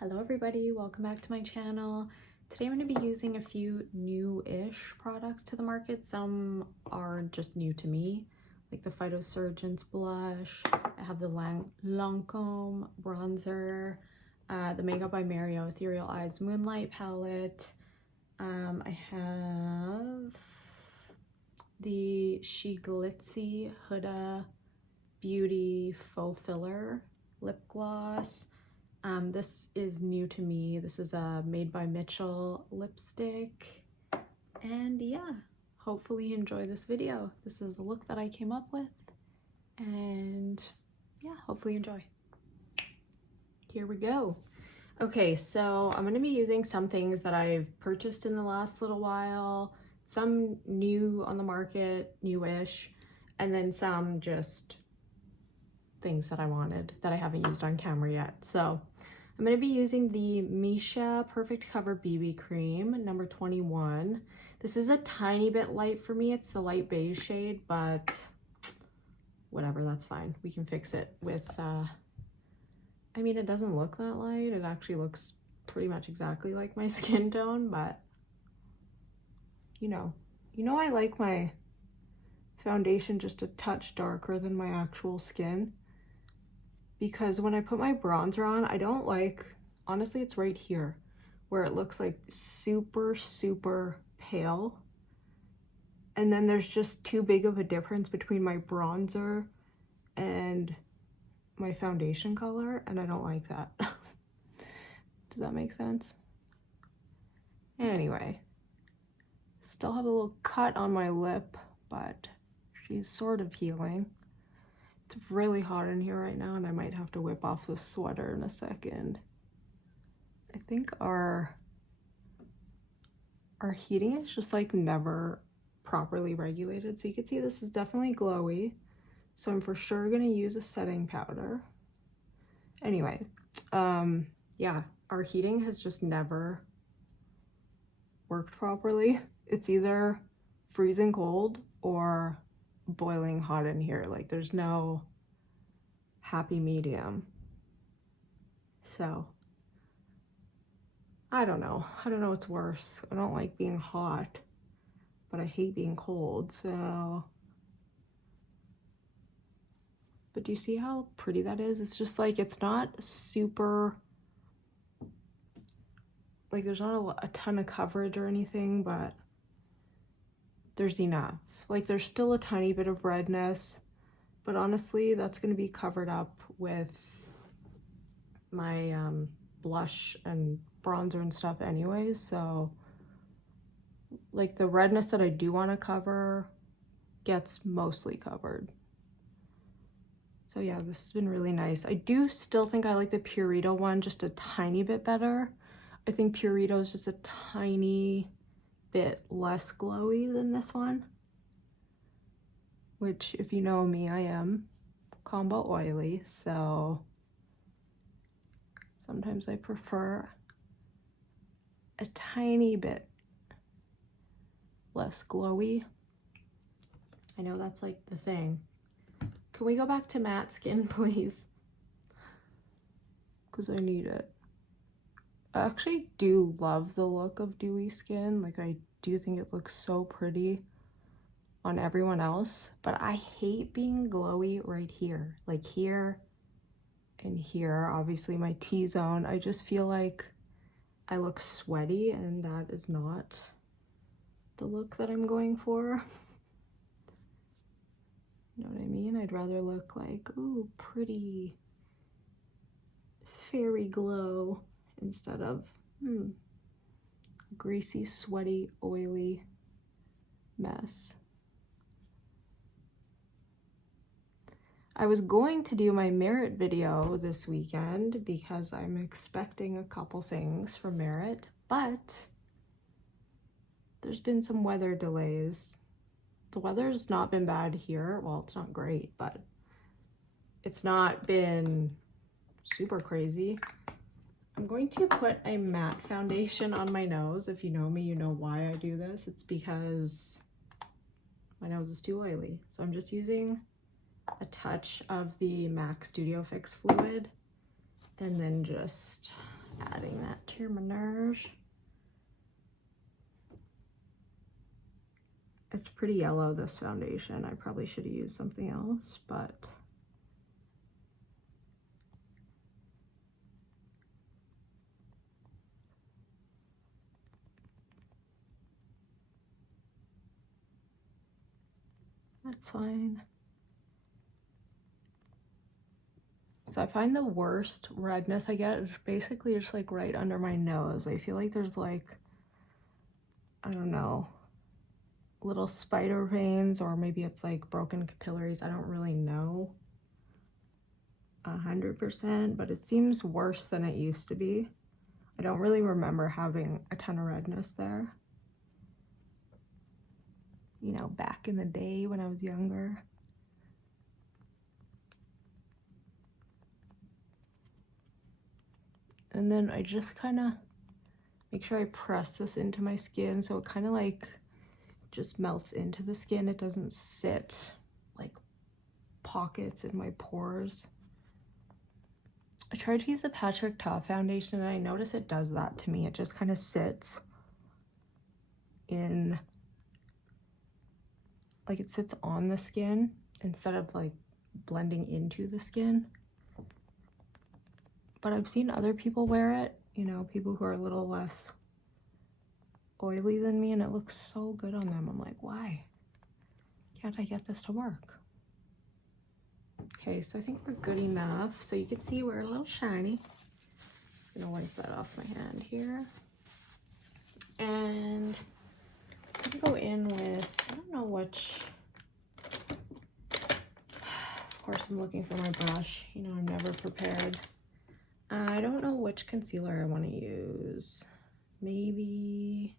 Hello everybody, welcome back to my channel. Today I'm going to be using a few new-ish products to the market. Some are just new to me, like the Phytosurgence blush. I have the Lancome bronzer, the Makeup by Mario Ethereal Eyes Moonlight palette. I have the She Glitzy Huda Beauty Faux Filler lip gloss. This is new to me. This is a Made by Mitchell lipstick. And yeah, hopefully you enjoy this video. This is the look that I came up with. And yeah, hopefully you enjoy. Here we go. Okay, so I'm going to be using some things that I've purchased in the last little while. Some new on the market, newish, and then some just things that I wanted that I haven't used on camera yet. So I'm going to be using the Misha Perfect Cover BB Cream, number 21. This is a tiny bit light for me. It's the light beige shade, but whatever, that's fine. We can fix it with, I mean, it doesn't look that light. It actually looks pretty much exactly like my skin tone, but you know I like my foundation just a touch darker than my actual skin. Because when I put my bronzer on, I don't like, honestly, it's right here where it looks like super, super pale. And then there's just too big of a difference between my bronzer and my foundation color, and I don't like that. Does that make sense? Anyway, still have a little cut on my lip, but she's sort of healing. It's really hot in here right now, and I might have to whip off the sweater in a second. I think our heating is just like never properly regulated. So you can see this is definitely glowy. So I'm for sure gonna use a setting powder. Anyway, yeah, our heating has just never worked properly. It's either freezing cold or boiling hot in here. Like there's no happy medium. So I don't know what's worse. I don't like being hot, but I hate being cold. So, but do you see how pretty that is? It's just like, it's not super, like there's not a ton of coverage or anything, but there's enough. Like there's still a tiny bit of redness, but honestly, that's going to be covered up with my blush and bronzer and stuff anyways. So like the redness that I do want to cover gets mostly covered. So yeah, this has been really nice. I do still think I like the Purito one just a tiny bit better. I think Purito is just a tiny bit less glowy than this one, which if you know me, I am combo oily, so sometimes I prefer a tiny bit less glowy. I know that's like the thing. Can we go back to matte skin, please? Because I need it. I actually do love the look of dewy skin. Like I do think it looks so pretty on everyone else, but I hate being glowy right here. Like here and here, obviously my T-zone. I just feel like I look sweaty, and that is not the look that I'm going for. You know what I mean? I'd rather look like, ooh, pretty fairy glow instead of greasy, sweaty, oily mess. I was going to do my Merit video this weekend because I'm expecting a couple things from Merit, but there's been some weather delays. The weather's not been bad here. Well, it's not great, but it's not been super crazy. I'm going to put a matte foundation on my nose. If you know me, you know why I do this. It's because my nose is too oily. So I'm just using a touch of the MAC Studio Fix fluid and then just Adding that to your Menage. It's pretty yellow, this foundation. I probably should have used something else, but that's fine. So I find the worst redness I get is basically just like right under my nose. I feel like there's like, I don't know, little spider veins, or maybe it's like broken capillaries. I don't really know 100%, but it seems worse than it used to be. I don't really remember having a ton of redness there. You know, back in the day when I was younger. And then I just kind of make sure I press this into my skin so it kind of like just melts into the skin. It doesn't sit like pockets in my pores. I tried to use the Patrick Ta foundation and I notice it does that to me. It just kind of sits in, like it sits on the skin instead of like blending into the skin. But I've seen other people wear it, you know, people who are a little less oily than me, and it looks so good on them. I'm like, why can't I get this to work? Okay, so I think we're good enough. So you can see we're a little shiny. Just gonna wipe that off my hand here. And I'm gonna go in with, I don't know which, of course I'm looking for my brush. You know, I'm never prepared. I don't know which concealer I want to use. Maybe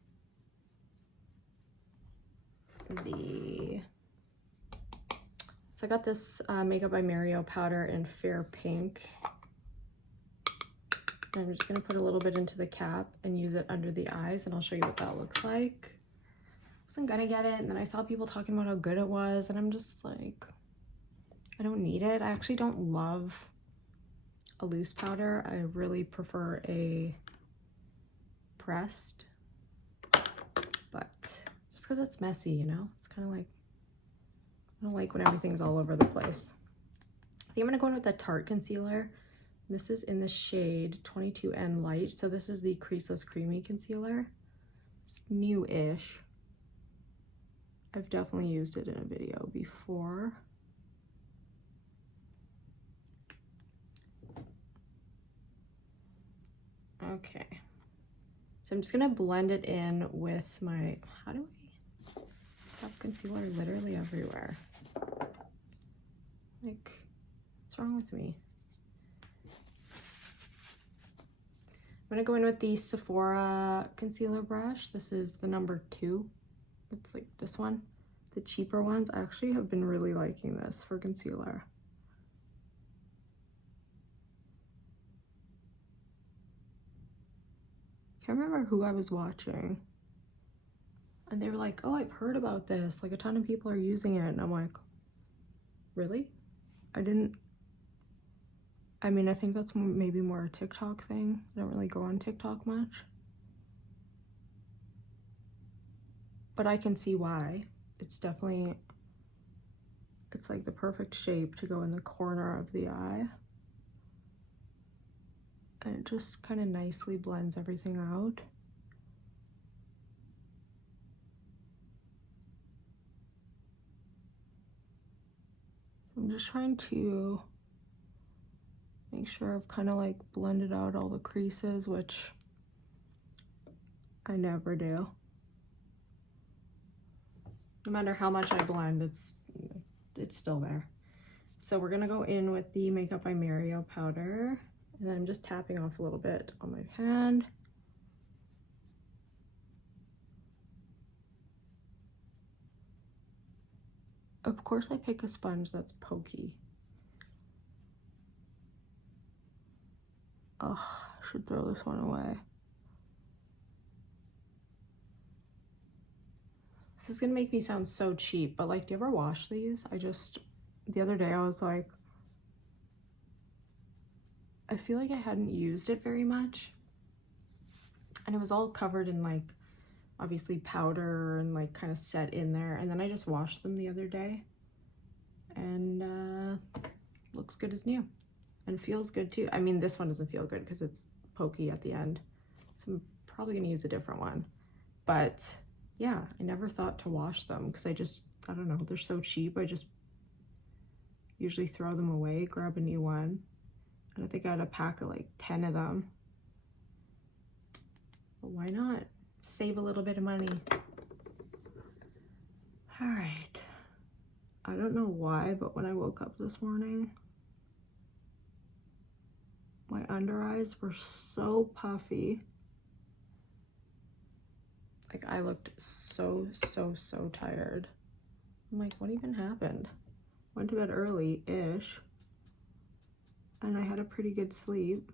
so I got this Makeup by Mario powder in Fair Pink. I'm just gonna put a little bit into the cap and use it under the eyes, and I'll show you what that looks like. I wasn't gonna get it, and then I saw people talking about how good it was, and I'm just like, I don't need it. I actually don't love a loose powder. I really prefer a pressed, but just because it's messy, you know, it's kind of like, I don't like when everything's all over the place. I think I'm gonna go in with the Tarte concealer. This is in the shade 22N Light. So this is the Creaseless Creamy Concealer. It's new-ish. I've definitely used it in a video before. Okay. So I'm just gonna blend it in with my, how do I have concealer literally everywhere? Like, what's wrong with me? I'm gonna go in with the Sephora concealer brush. This is the number 2. It's like this one. The cheaper ones, I actually have been really liking this for concealer. Can't remember who I was watching. And they were like, oh, I've heard about this. Like a ton of people are using it. And I'm like, really? I mean, I think that's maybe more a TikTok thing. I don't really go on TikTok much. But I can see why. It's definitely, it's like the perfect shape to go in the corner of the eye. And it just kind of nicely blends everything out. I'm just trying to make sure I've kind of like blended out all the creases, which I never do. No matter how much I blend, it's still there. So we're gonna go in with the Makeup by Mario powder, and then I'm just tapping off a little bit on my hand. Of course I pick a sponge that's pokey. Ugh, I should throw this one away. This is gonna make me sound so cheap, but like, do you ever wash these? The other day I was like, I feel like I hadn't used it very much. and it was all covered in like obviously powder and like kind of set in there. And then I just washed them the other day, and looks good as new and feels good too. I mean, this one doesn't feel good because it's pokey at the end, so I'm probably gonna use a different one. But yeah, I never thought to wash them because I don't know, they're so cheap. I just usually throw them away, grab a new one. And I think I had a pack of like 10 of them. But why not? Save a little bit of money. All right. I don't know why, but when I woke up this morning, my under eyes were so puffy. Like, I looked so tired. I'm like, what even happened? Went to bed early-ish, and I had a pretty good sleep.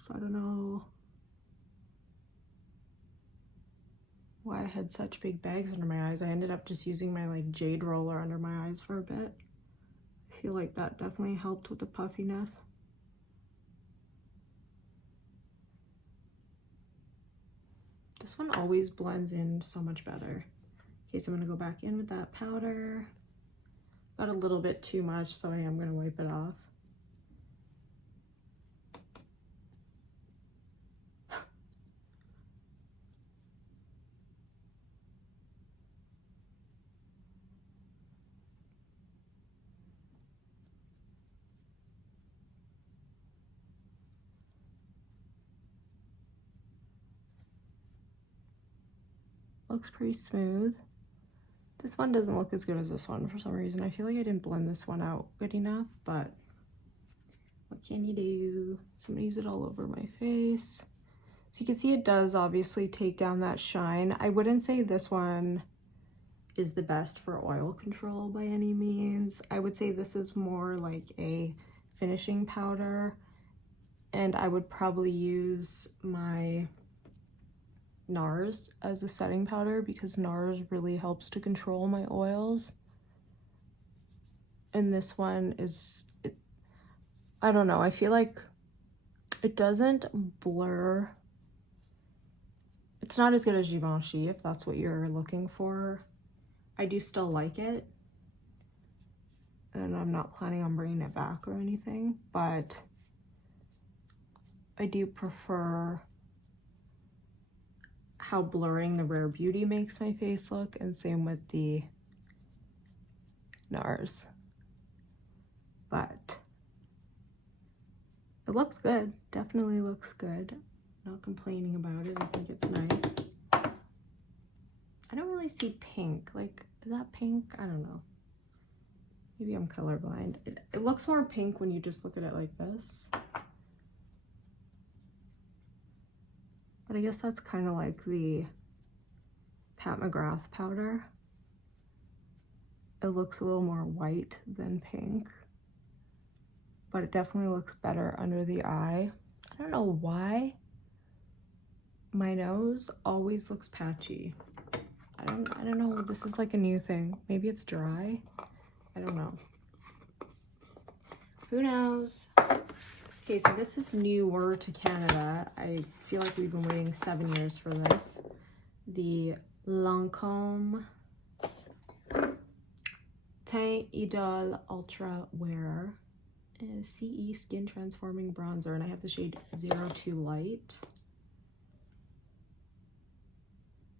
So I don't know why I had such big bags under my eyes. I ended up just using my like jade roller under my eyes for a bit. I feel like that definitely helped with the puffiness. This one always blends in so much better. Okay, so I'm gonna go back in with that powder. Got a little bit too much, so I am gonna wipe it off. Looks pretty smooth. This one doesn't look as good as this one for some reason. I feel like I didn't blend this one out good enough, but what can you do? So I'm gonna use it all over my face. So you can see it does obviously take down that shine. I wouldn't say this one is the best for oil control by any means. I would say this is more like a finishing powder, and I would probably use my NARS as a setting powder because NARS really helps to control my oils. And this one is, I don't know, I feel like it doesn't blur. It's not as good as Givenchy if that's what you're looking for. I do still like it, and I'm not planning on bringing it back or anything, but I do prefer how blurring the Rare Beauty makes my face look, and same with the NARS. But it looks good, definitely looks good. Not complaining about it, I think it's nice. I don't really see pink, like, is that pink? I don't know. Maybe I'm colorblind. It looks more pink when you just look at it like this. But I guess that's kind of like the Pat McGrath powder. It looks a little more white than pink, but it definitely looks better under the eye. I don't know why my nose always looks patchy. I don't know, this is like a new thing. Maybe it's dry. I don't know. Who knows? Okay, so this is newer to Canada. I feel like we've been waiting 7 years for this. The Lancome Teint Idole Ultra Wear CE Skin Transforming Bronzer, and I have the shade 02 Light.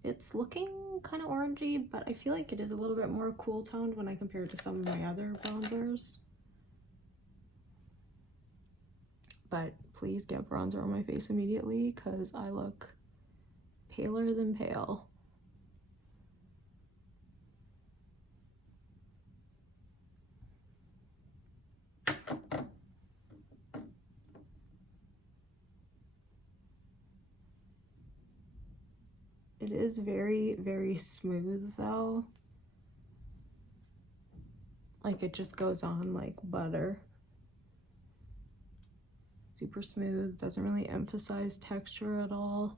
It's looking kind of orangey, but I feel like it is a little bit more cool toned when I compare it to some of my other bronzers. But please get bronzer on my face immediately because I look paler than pale. It is very smooth though. Like, it just goes on like butter. Super smooth, doesn't really emphasize texture at all.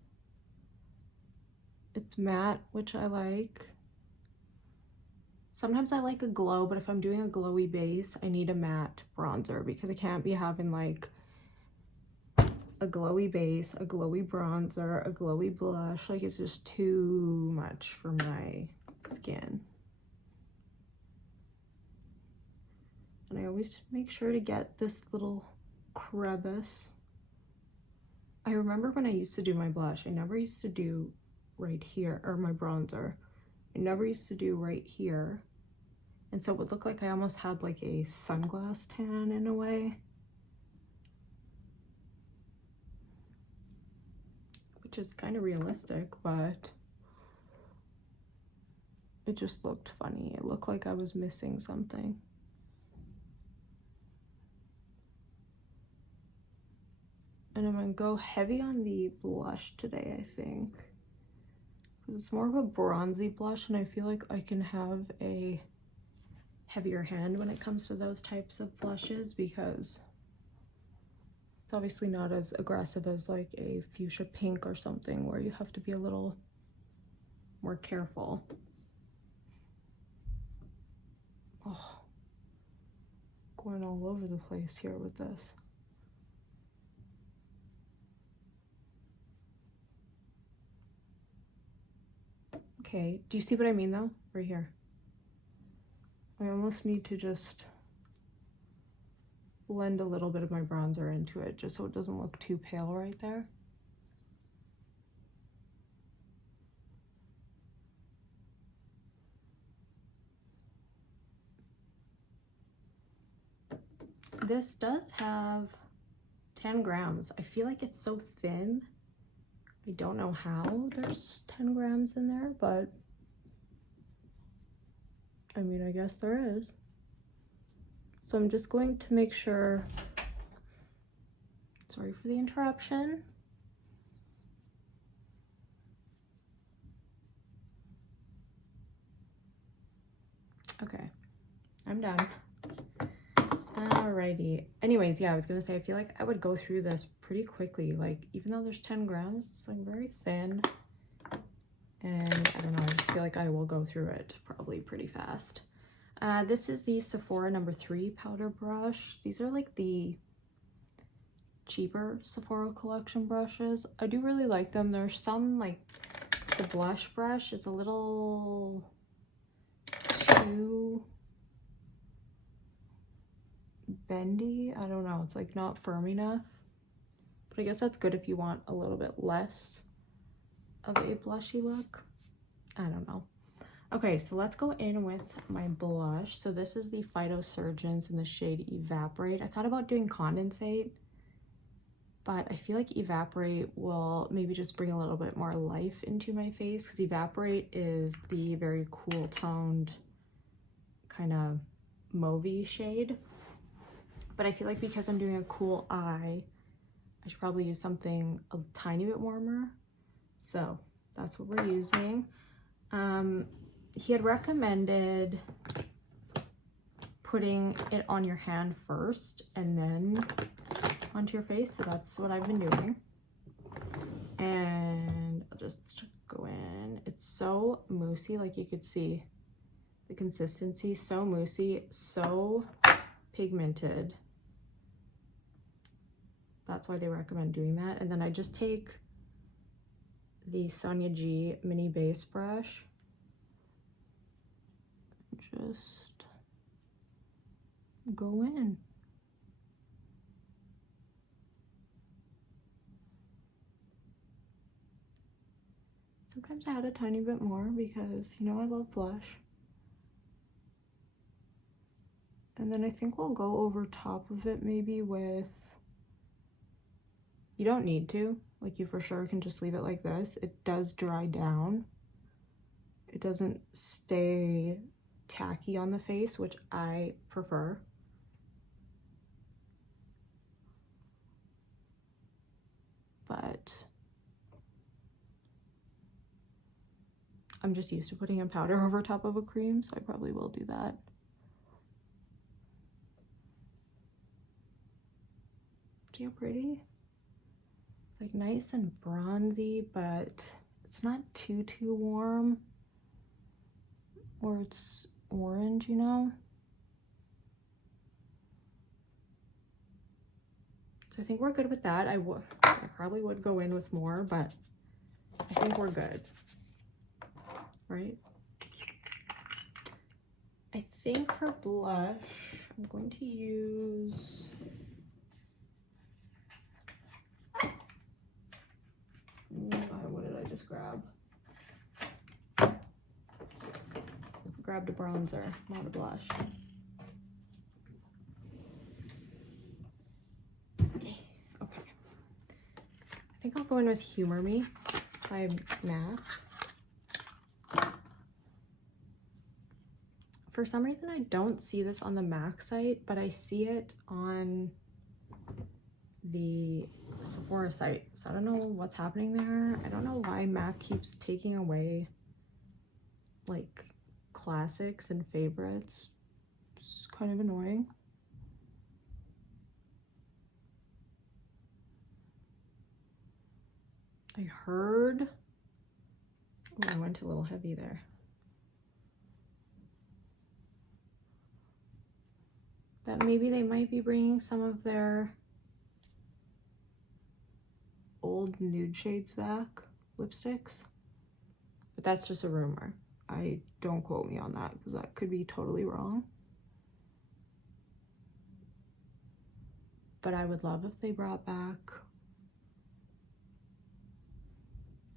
It's matte, which I like. Sometimes I like a glow, but if I'm doing a glowy base, I need a matte bronzer because I can't be having like a glowy base, a glowy bronzer, a glowy blush. Like, it's just too much for my skin. And I always make sure to get this little crevice. I remember when I used to do my blush, I never used to do right here, or my bronzer. I never used to do right here. And so it would look like I almost had like a sunglass tan in a way. Which is kind of realistic, but it just looked funny. It looked like I was missing something. And I'm gonna go heavy on the blush today, I think. Because it's more of a bronzy blush, and I feel like I can have a heavier hand when it comes to those types of blushes, because it's obviously not as aggressive as like a fuchsia pink or something where you have to be a little more careful. Oh, going all over the place here with this. Okay, do you see what I mean though? Right here. I almost need to just blend a little bit of my bronzer into it just so it doesn't look too pale right there. This does have 10 grams. I feel like it's so thin. I don't know how there's 10 grams in there, but I mean, I guess there is. So I'm just going to make sure, sorry for the interruption. Okay, I'm done. Alrighty. Anyways, yeah, I was gonna say, I feel like I would go through this pretty quickly. Like, even though there's 10 grams, it's like very thin. And I don't know, I just feel like I will go through it probably pretty fast. This is the Sephora No. 3 powder brush. These are like the cheaper Sephora collection brushes. I do really like them. There's some, like, the blush brush is a little too bendy. I don't know, it's like not firm enough. But I guess that's good if you want a little bit less of a blushy look. I don't know. Okay, so let's go in with my blush. So this is the Phytosurgeons in the shade Evaporate. I thought about doing Condensate, but I feel like Evaporate will maybe just bring a little bit more life into my face, because Evaporate is the very cool toned kind of mauvey shade. But I feel like because I'm doing a cool eye, I should probably use something a tiny bit warmer. So that's what we're using. He had recommended putting it on your hand first and then onto your face. So that's what I've been doing. And I'll just go in. It's so moussey, like you could see the consistency, so moussey, so pigmented. That's why they recommend doing that. And then I just take the Sonia G mini base brush. Just go in. Sometimes I add a tiny bit more because, you know, I love blush. And then I think we'll go over top of it maybe with, you don't need to, like, you for sure can just leave it like this. It does dry down. It doesn't stay tacky on the face, which I prefer. But I'm just used to putting a powder over top of a cream, so I probably will do that. See how pretty? It's like nice and bronzy, but it's not too warm, or it's orange, you know? So I think we're good with that. I probably would go in with more, but I think we're good, right? I think for blush, I'm going to use what did I just grab? Grabbed a bronzer, not a blush. Okay. I think I'll go in with Humor Me by MAC. For some reason, I don't see this on the MAC site, but I see it on the Sephora site. So I don't know what's happening there. I don't know why MAC keeps taking away like classics and favorites. It's kind of annoying. I heard, oh, I went a little heavy there. That maybe they might be bringing some of their old nude shades back, lipsticks. But that's just a rumor. Don't quote me on that because that could be totally wrong. But I would love if they brought back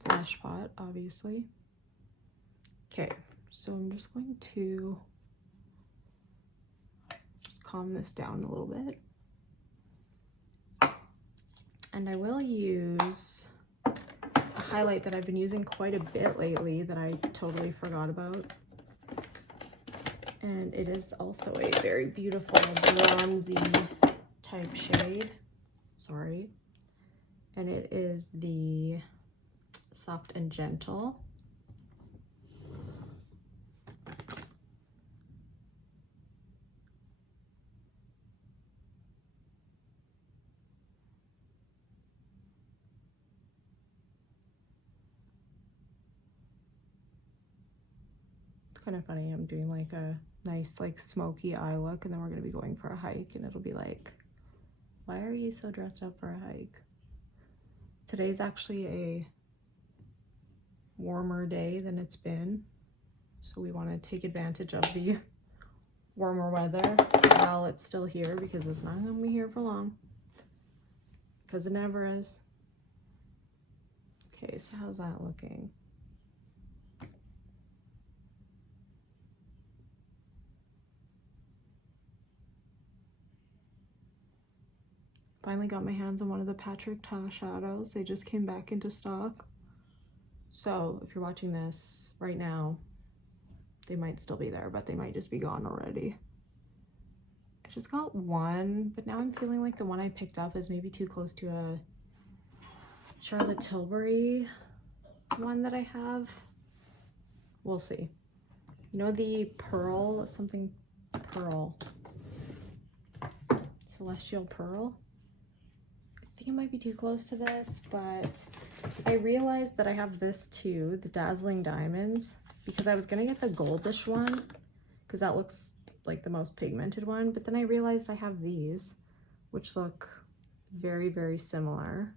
Flash Pot, obviously. Okay, so I'm just going to just calm this down a little bit. And I will use a highlight that I've been using quite a bit lately that I totally forgot about. And it is also a very beautiful bronzy type shade. Sorry. And it is the Soft and Gentle. Kind of funny, I'm doing like a nice like smoky eye look, and then we're gonna be going for a hike, and it'll be like, why are you so dressed up for a hike? Today's actually a warmer day than it's been, so we want to take advantage of the warmer weather while it's still here, because it's not gonna be here for long, because it never is. Okay, so how's that looking? Finally got my hands on one of the Tarte shadows. They just came back into stock. So if you're watching this right now, they might still be there, but they might just be gone already. I just got one, but now I'm feeling like the one I picked up is maybe too close to a Charlotte Tilbury one that I have. We'll see. You know the pearl, something pearl, Celestial Pearl? I think it might be too close to this, but I realized that I have this too, the Dazzling Diamonds, because I was gonna get the goldish one because that looks like the most pigmented one, but then I realized I have these which look very, very similar.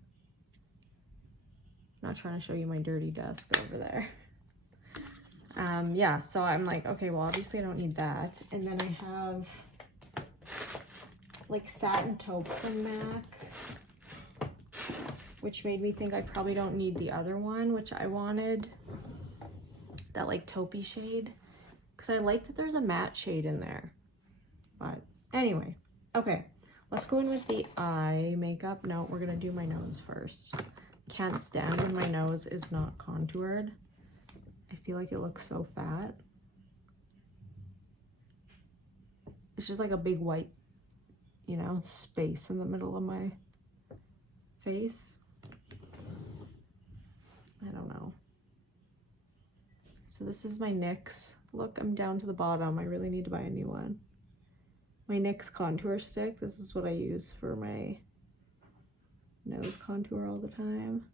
Not trying to show you my dirty desk over there. Yeah, so I'm like, okay, well obviously I don't need that. And then I have like Satin Taupe from MAC, which made me think I probably don't need the other one, which I wanted, that like taupey shade, because I like that there's a matte shade in there. But anyway, okay, let's go in with the eye makeup. No, we're gonna do my nose first. Can't stand when my nose is not contoured. I feel like it looks so fat. It's just like a big white, you know, space in the middle of my face. I don't know. So this is my NYX. Look, I'm down to the bottom. I really need to buy a new one. My NYX contour stick. This is what I use for my nose contour all the time.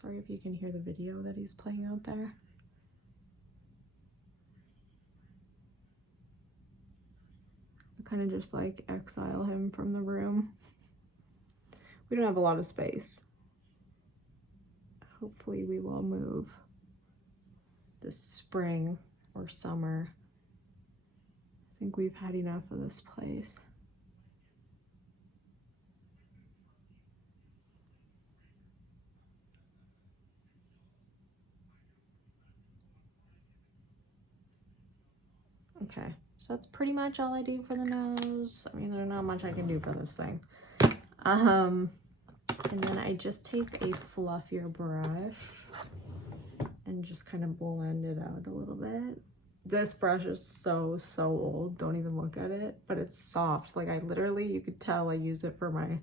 Sorry if you can hear the video that he's playing out there. I kind of just like exile him from the room. We don't have a lot of space. Hopefully we will move this spring or summer. I think we've had enough of this place. Okay, so that's pretty much all I do for the nose. I mean, there's not much I can do for this thing. And then I just take a fluffier brush and just kind of blend it out a little bit. This brush is so old, don't even look at it, but it's soft. Like I literally, you could tell I use it for my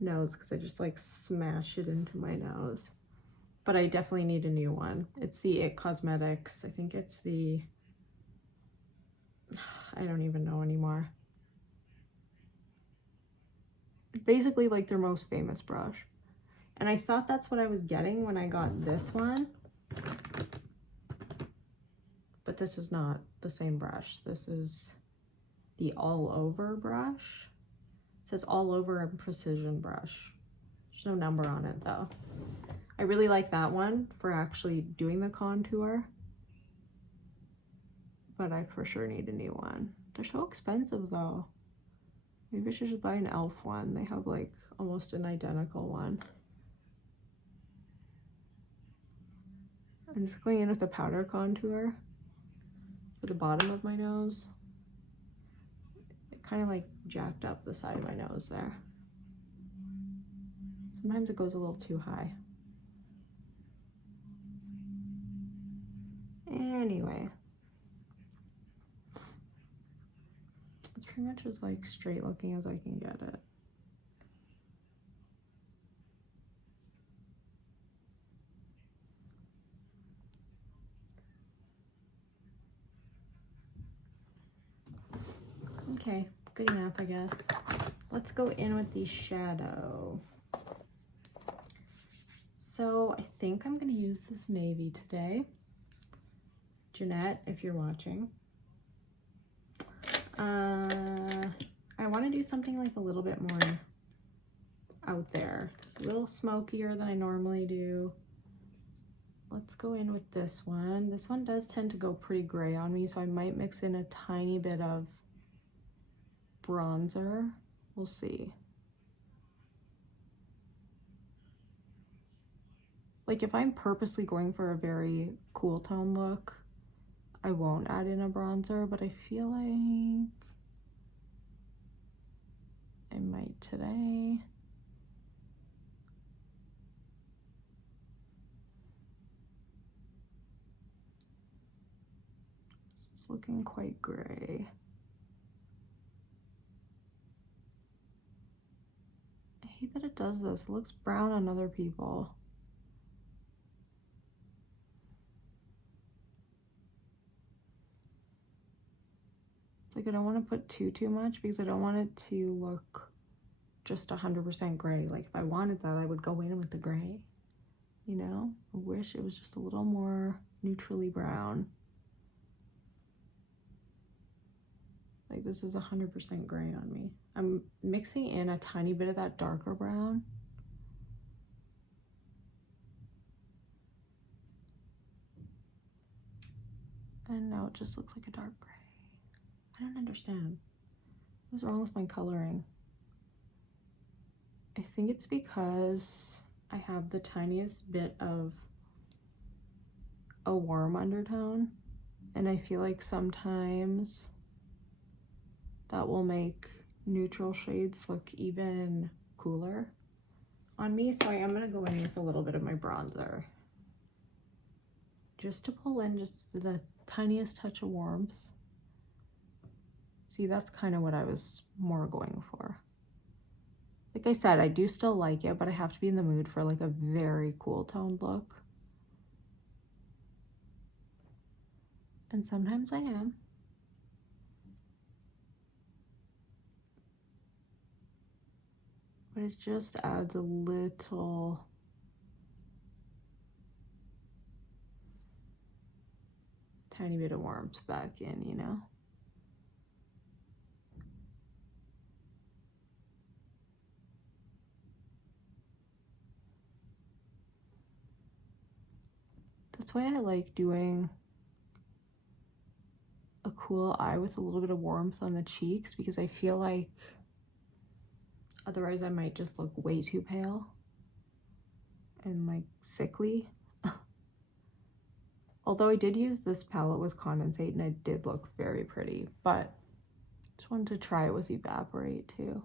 nose because I just like smash it into my nose. But I definitely need a new one. It's the It Cosmetics. I think it's the, I don't even know anymore. Basically like their most famous brush. And I thought that's what I was getting when I got this one. But this is not the same brush. This is the All Over brush. It says All Over and Precision brush. There's no number on it though. I really like that one for actually doing the contour. But I for sure need a new one. They're so expensive though. Maybe I should just buy an e.l.f. one. They have like almost an identical one. I'm just going in with a powder contour for the bottom of my nose. It kind of like jacked up the side of my nose there. Sometimes it goes a little too high. Anyway. It's pretty much as like straight looking as I can get it. Okay, good enough, I guess. Let's go in with the shadow. So I think I'm gonna use this navy today. Jeanette, if you're watching. I want to do something like a little bit more out there, a little smokier than I normally do. Let's go in with this one. This one does tend to go pretty gray on me, so I might mix in a tiny bit of bronzer. We'll see. Like if I'm purposely going for a very cool tone look, I won't add in a bronzer, but I feel like I might today. It's looking quite gray. I hate that it does this. It looks brown on other people. It's like I don't want to put too much because I don't want it to look just 100% gray. Like if I wanted that, I would go in with the gray, you know? I wish it was just a little more neutrally brown. Like this is 100% gray on me. I'm mixing in a tiny bit of that darker brown. And now it just looks like a dark gray. I don't understand. What's wrong with my coloring? I think it's because I have the tiniest bit of a warm undertone, and I feel like sometimes that will make neutral shades look even cooler on me. So I am gonna go in with a little bit of my bronzer just to pull in just the tiniest touch of warmth. See, that's kind of what I was more going for. Like I said, I do still like it, but I have to be in the mood for like a very cool toned look. And sometimes I am. But it just adds a little tiny bit of warmth back in, you know? That's why I like doing a cool eye with a little bit of warmth on the cheeks, because I feel like otherwise I might just look way too pale and like sickly. Although I did use this palette with condensate and it did look very pretty, but just wanted to try it with evaporate too.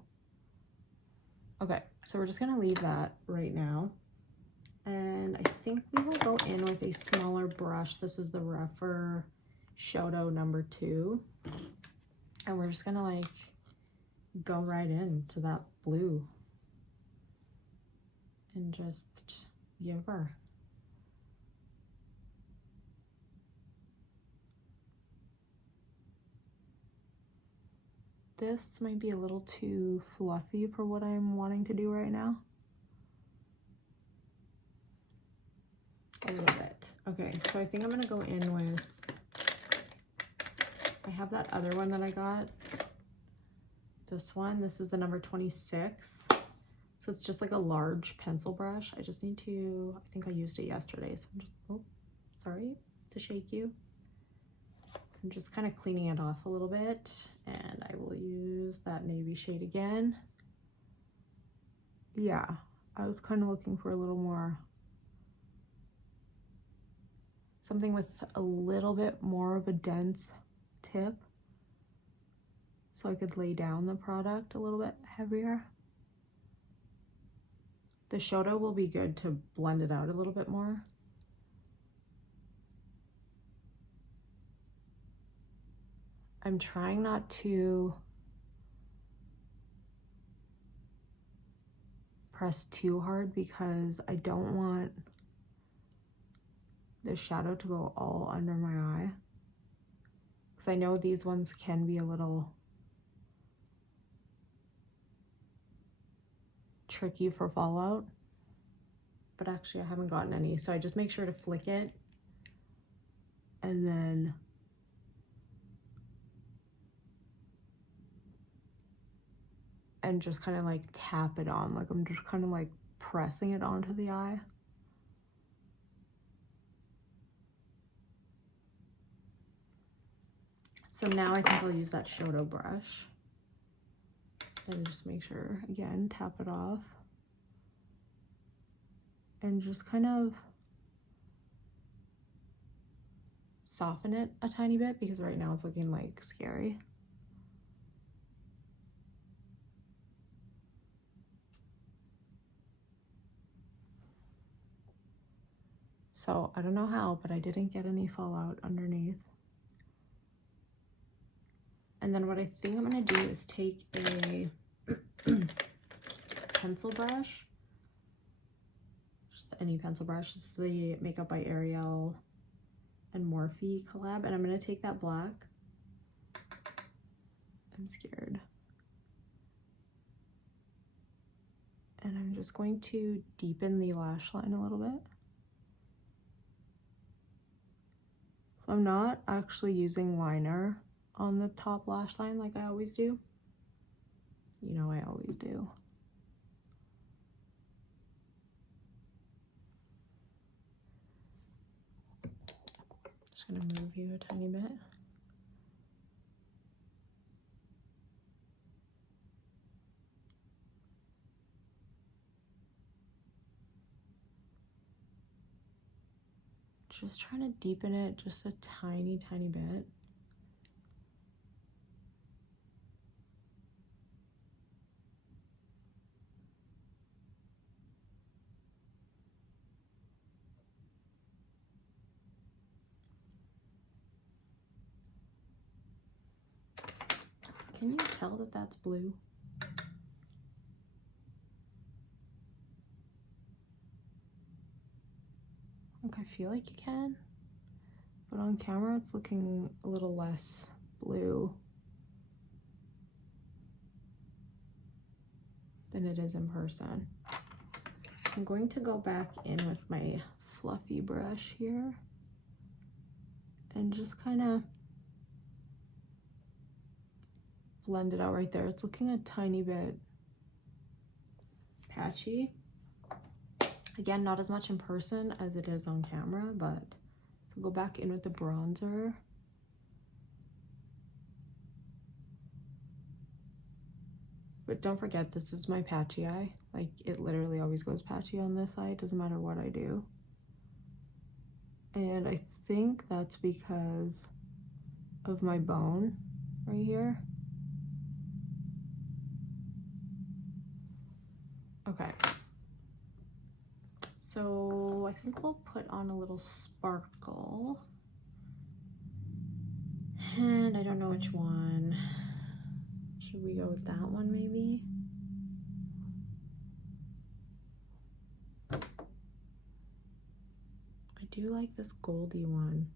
Okay, so we're just gonna leave that right now. And I think we will go in with a smaller brush. This is the Rephr Shoto number 2. And we're just gonna like go right into that blue and just give her. This might be a little too fluffy for what I'm wanting to do right now. A little bit. Okay, so I think I'm gonna go in with, I have that other one that I got. This one, this is the number 26. So it's just like a large pencil brush. I just need to, I think I used it yesterday. So I'm just, oh, sorry to shake you. I'm just kind of cleaning it off a little bit, and I will use that navy shade again. Yeah, I was kind of looking for a little more, something with a little bit more of a dense tip, so I could lay down the product a little bit heavier. The Shoto will be good to blend it out a little bit more. I'm trying not to press too hard because I don't want the shadow to go all under my eye. Because I know these ones can be a little tricky for fallout. But actually I haven't gotten any, so I just make sure to flick it and then just kind of like tap it on, like I'm just kind of like pressing it onto the eye. So now I think I'll use that Shoto brush and just make sure, again, tap it off and just kind of soften it a tiny bit, because right now it's looking like scary. So I don't know how, but I didn't get any fallout underneath. And then what I think I'm gonna do is take a pencil brush, just any pencil brush. This is the Makeup by Ariel and Morphe collab, and I'm gonna take that black. I'm scared. And I'm just going to deepen the lash line a little bit. So I'm not actually using liner on the top lash line like I always do. You know I always do. Just gonna move you a tiny bit. Just trying to deepen it just a tiny, tiny bit. Can you tell that that's blue? Like, I feel like you can, but on camera it's looking a little less blue than it is in person. I'm going to go back in with my fluffy brush here and just kind of blend it out right there. It's looking a tiny bit patchy. Again, not as much in person as it is on camera, but so go back in with the bronzer. But don't forget, this is my patchy eye. Like, it literally always goes patchy on this eye. It doesn't matter what I do. And I think that's because of my bone right here. Okay. So I think we'll put on a little sparkle. And I don't know which one. Should we go with that one maybe? I do like this goldy one.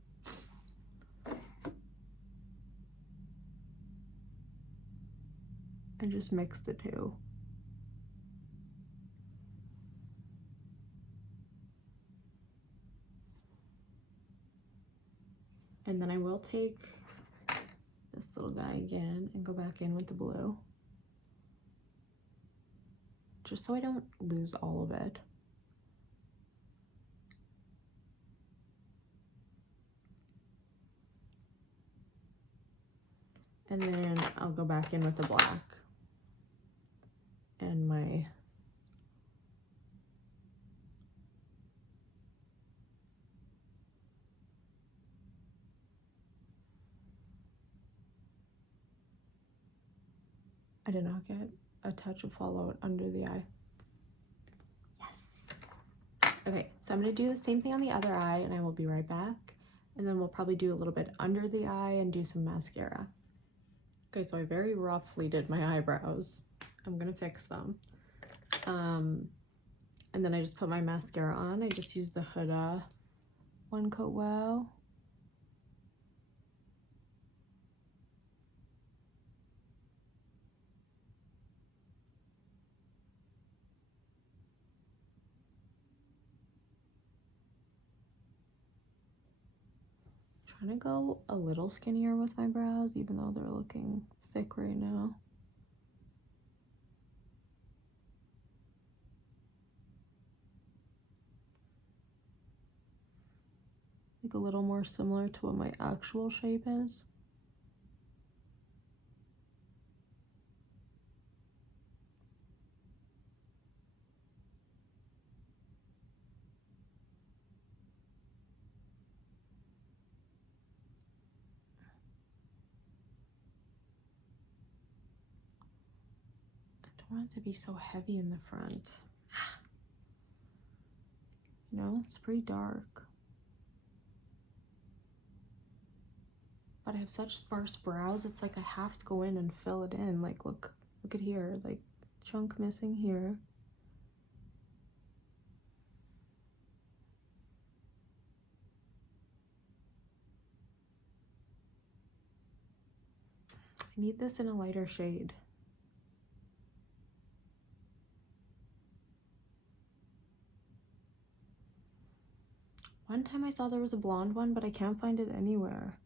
I just mixed the two. And then I will take this little guy again and go back in with the blue. Just so I don't lose all of it. And then I'll go back in with the black. And my I did not get a touch of fallout under the eye. Yes. Okay, so I'm gonna do the same thing on the other eye and I will be right back. And then we'll probably do a little bit under the eye and do some mascara. Okay, so I very roughly did my eyebrows. I'm gonna fix them. And then I just put my mascara on. I just used the Huda One Coat Wow. Trying to go a little skinnier with my brows, even though they're looking thick right now. Like a little more similar to what my actual shape is. I don't want it to be so heavy in the front. You know, it's pretty dark. But I have such sparse brows, it's like I have to go in and fill it in. Like, look at here, like chunk missing here. I need this in a lighter shade. One time I saw there was a blonde one, but I can't find it anywhere.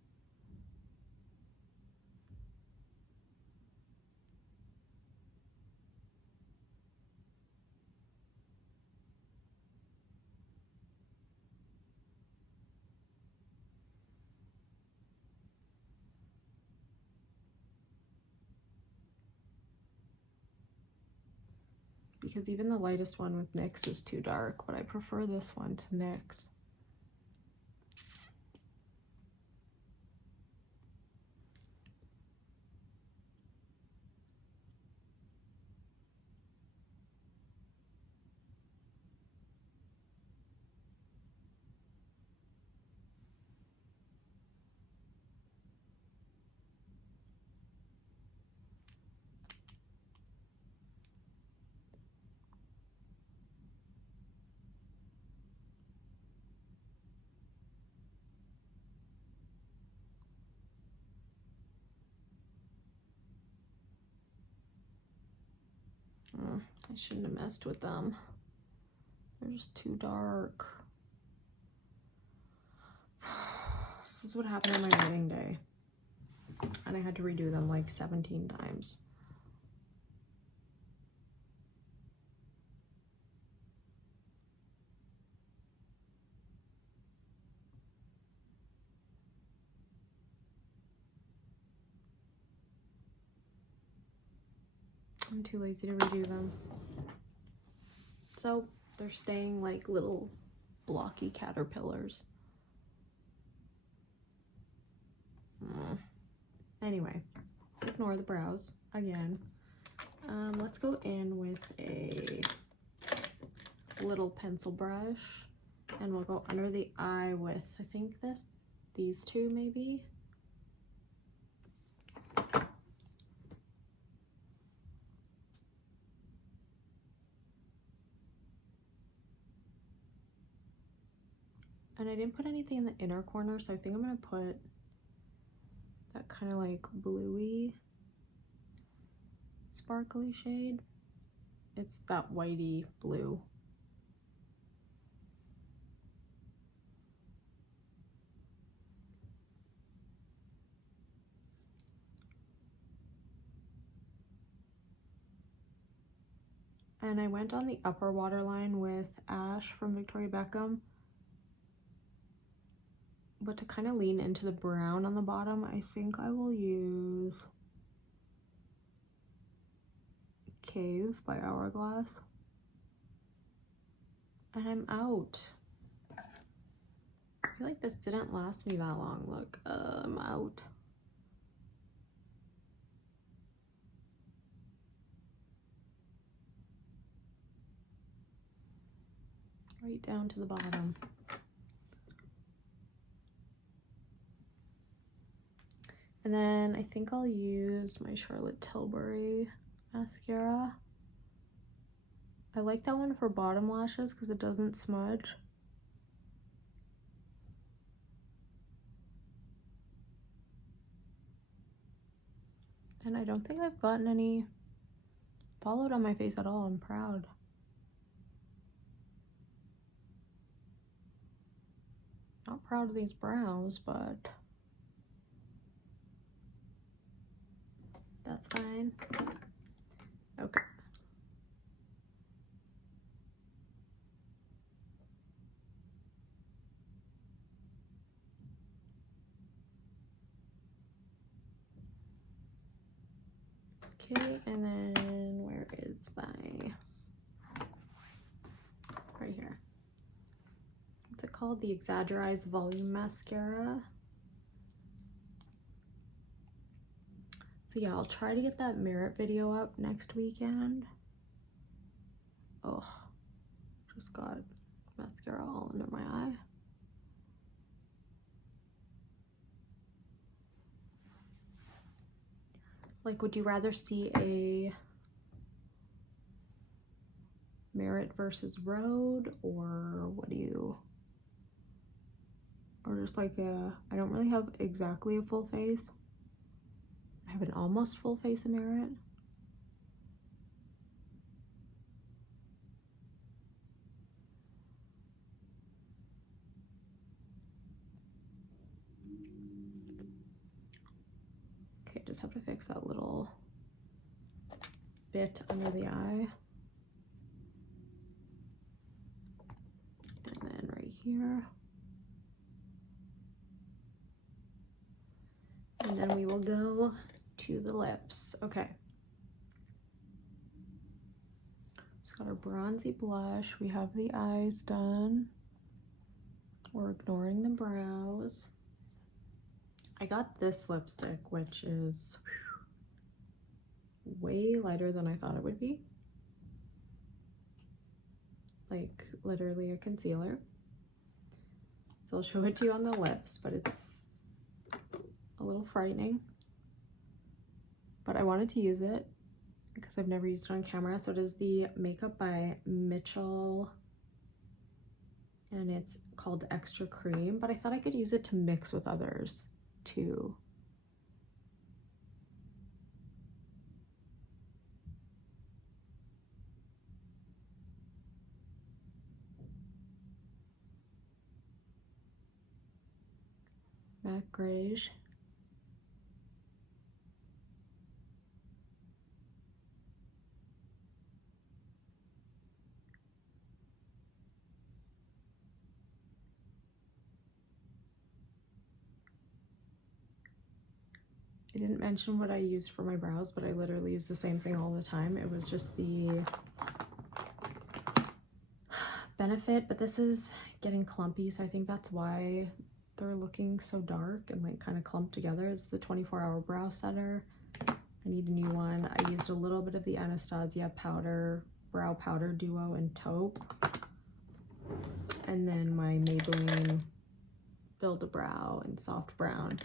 Because even the lightest one with NYX is too dark, but I prefer this one to NYX. I shouldn't have messed with them. They're just too dark. This is what happened on my wedding day. And I had to redo them like 17 times. I'm too lazy to redo them. So they're staying like little blocky caterpillars. Anyway, let's ignore the brows again. Let's go in with a little pencil brush and we'll go under the eye with, I think these two maybe. And I didn't put anything in the inner corner, so I think I'm gonna put that kind of like bluey, sparkly shade. It's that whitey blue. And I went on the upper waterline with Ash from Victoria Beckham. But to kind of lean into the brown on the bottom, I think I will use Cave by Hourglass. And I'm out. I feel like this didn't last me that long. Look, I'm out. Right down to the bottom. And then I think I'll use my Charlotte Tilbury mascara. I like that one for bottom lashes because it doesn't smudge. And I don't think I've gotten any followed on my face at all. I'm proud. Not proud of these brows, but that's fine. Okay. Okay, and then where is my, right here. What's it called? The Exaggerized Volume Mascara. So yeah, I'll try to get that Merit video up next weekend. Oh, just got mascara all under my eye. Like, would you rather see a Merit versus Rhode, or what do you, or just like a, I don't really have exactly a full face. I have an almost full face of Merit. Okay, just have to fix that little bit under the eye. And then right here. And then we will go to the lips. Okay. Just got our bronzy blush. We have the eyes done. We're ignoring the brows. I got this lipstick, which is way lighter than I thought it would be. Like literally a concealer. So I'll show it to you on the lips, but it's a little frightening. But I wanted to use it because I've never used it on camera. So it is the Makeup by Mitchell, and it's called Extra Cream, but I thought I could use it to mix with others too. matte grayish. I didn't mention what I used for my brows, but I literally use the same thing all the time. It was just the Benefit, but this is getting clumpy, so I think that's why they're looking so dark and like kind of clumped together. It's the 24-hour brow setter. I need a new one. I used a little bit of the Anastasia powder, brow powder duo in taupe, and then my Maybelline Build a Brow in soft brown.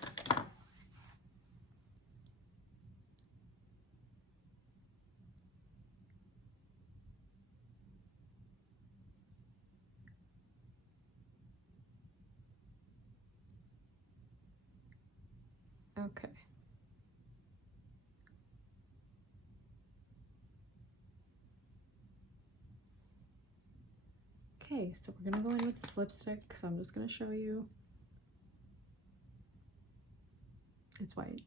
Okay. Okay, so we're gonna go in with this lipstick, so I'm just gonna show you. It's white.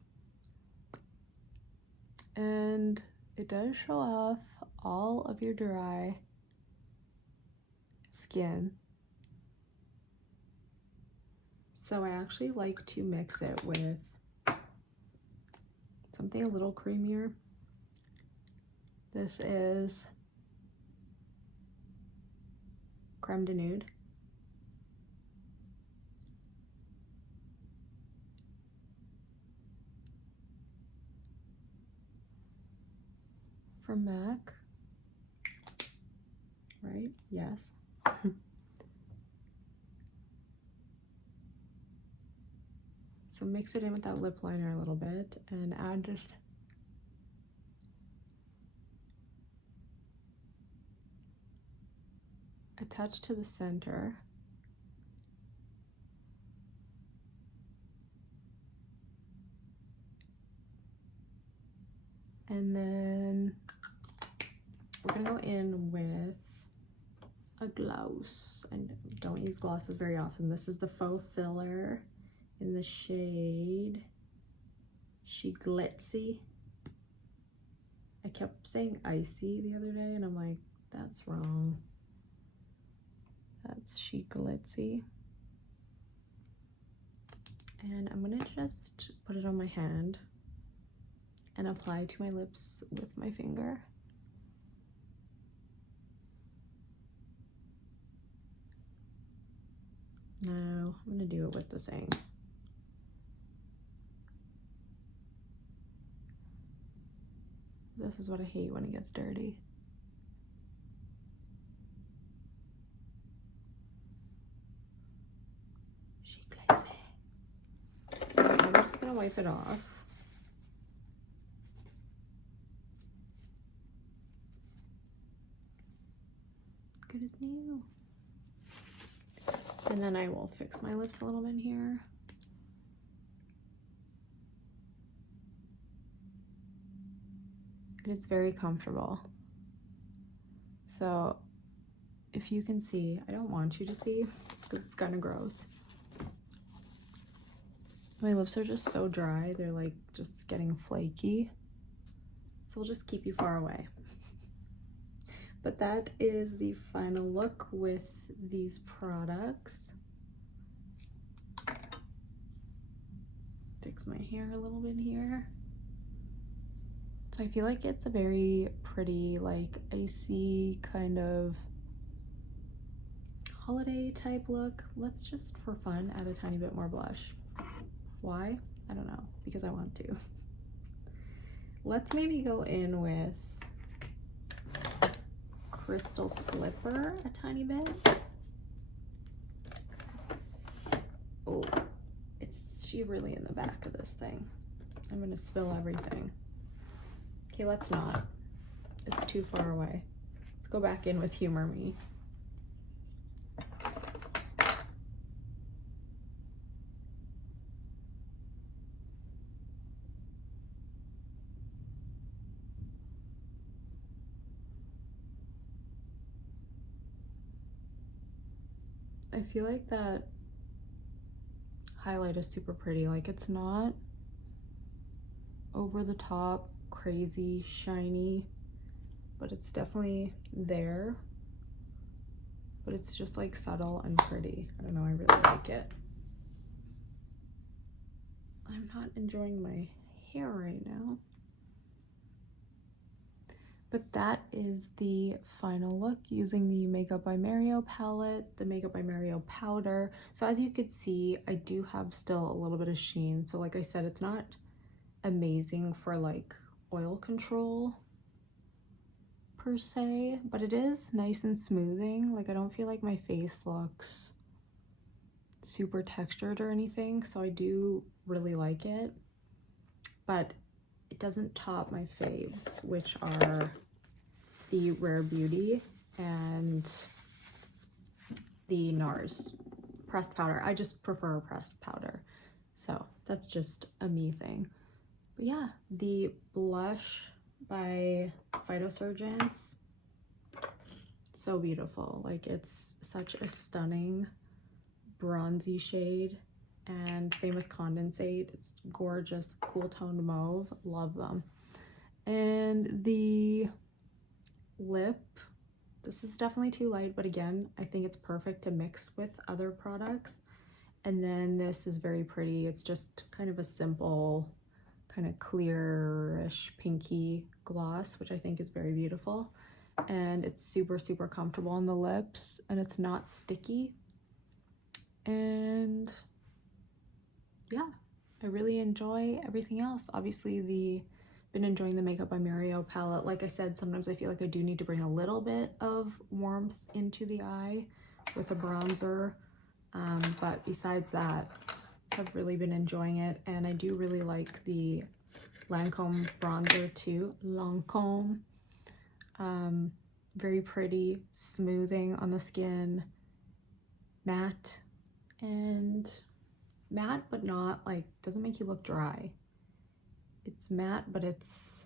And it does show off all of your dry skin. So I actually like to mix it with something a little creamier. This is Creme de Nude. From MAC, right? Yes. So mix it in with that lip liner a little bit and add just a touch to the center. And then we're gonna go in with a gloss. And don't use glosses very often. This is the Faux Filler in the shade She Glitzy. I kept saying icy the other day and I'm like, that's wrong. That's She Glitzy. And I'm gonna just put it on my hand and apply to my lips with my finger. Now I'm gonna do it with the thing. This is what I hate when it gets dirty. She glitzy. So I'm just gonna wipe it off. Good as new. And then I will fix my lips a little bit here. It's very comfortable. So if you can see, I don't want you to see because it's kind of gross. My lips are just so dry. They're like just getting flaky. So we'll just keep you far away. But that is the final look with these products. Fix my hair a little bit here. So I feel like it's a very pretty, like icy kind of holiday type look. Let's just for fun add a tiny bit more blush. Why? I don't know, because I want to. Let's maybe go in with Crystal Slipper a tiny bit. Oh, it's she really in the back of this thing. I'm gonna spill everything. Okay, let's not. It's too far away. Let's go back in with Humor Me. I feel like that highlight is super pretty. Like, it's not over the top, crazy, shiny, but it's definitely there. But it's just like subtle and pretty. I don't know, I really like it. I'm not enjoying my hair right now. But that is the final look using the Makeup by Mario palette, the Makeup by Mario powder. So as you could see, I do have still a little bit of sheen. So like I said, it's not amazing for like oil control per se, but it is nice and smoothing. Like, I don't feel like my face looks super textured or anything, so I do really like it. But it doesn't top my faves, which are the Rare Beauty and the NARS pressed powder. I just prefer pressed powder, so that's just a me thing. But yeah, the blush by Phytosurgeons, so beautiful. Like, it's such a stunning bronzy shade, and same with Condensate. It's gorgeous, cool toned mauve, love them. And the lip, this is definitely too light, but again, I think it's perfect to mix with other products. And then this is very pretty. It's just kind of a simple, kind of clearish pinky gloss, which I think is very beautiful. And it's super, super comfortable on the lips, and it's not sticky. And yeah, I really enjoy everything else. Obviously, been enjoying the Makeup by Mario palette. Like I said, sometimes I feel like I do need to bring a little bit of warmth into the eye with a bronzer. But besides that, I've really been enjoying it. And I do really like the Lancome bronzer too. Lancome. Very pretty, smoothing on the skin, matte, and matte but not like, doesn't make you look dry. It's matte, but it's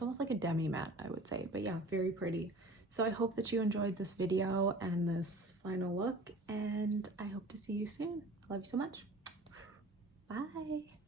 almost like a demi matte, I would say. But yeah, very pretty. So I hope that you enjoyed this video and this final look, and I hope to see you soon. I love you so much. Bye.